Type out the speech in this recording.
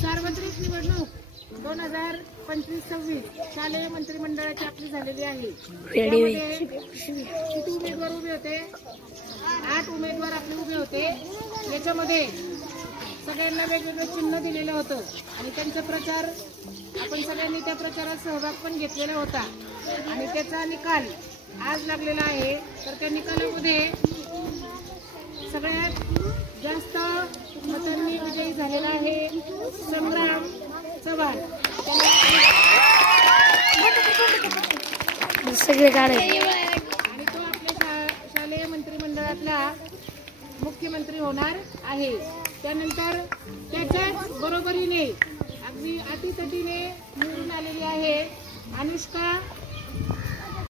सार्वत्रिक निवडणूक 2025-26 शालेय मंत्रिमंडळाची आपली झालेली आहे। किती उमेदवार उभे होते? 8 उमेदवार आपले उभे होते। याच्यामध्ये सगळ्यांना वेगवेगळे चिन्ह दिलेलं होतं आणि त्यांचा प्रचार आपण सगळ्यांनी त्या प्रचारात सहभाग पण घेतलेला होता आणि त्याचा निकाल आज लागलेला आहे। तर त्या निकालामध्ये सगळ्यात जास्त मतांनी विजयी झालेला आहे संग्राम चव्हाण। सगळे काढे आणि तो आपल्या शालेय मंत्रिमंडळातला मुख्यमंत्री होणार आहे। त्यानंतर त्याच्याच बरोबरीने अगदी अटीतटीने निवडून आलेली आहे अनुष्का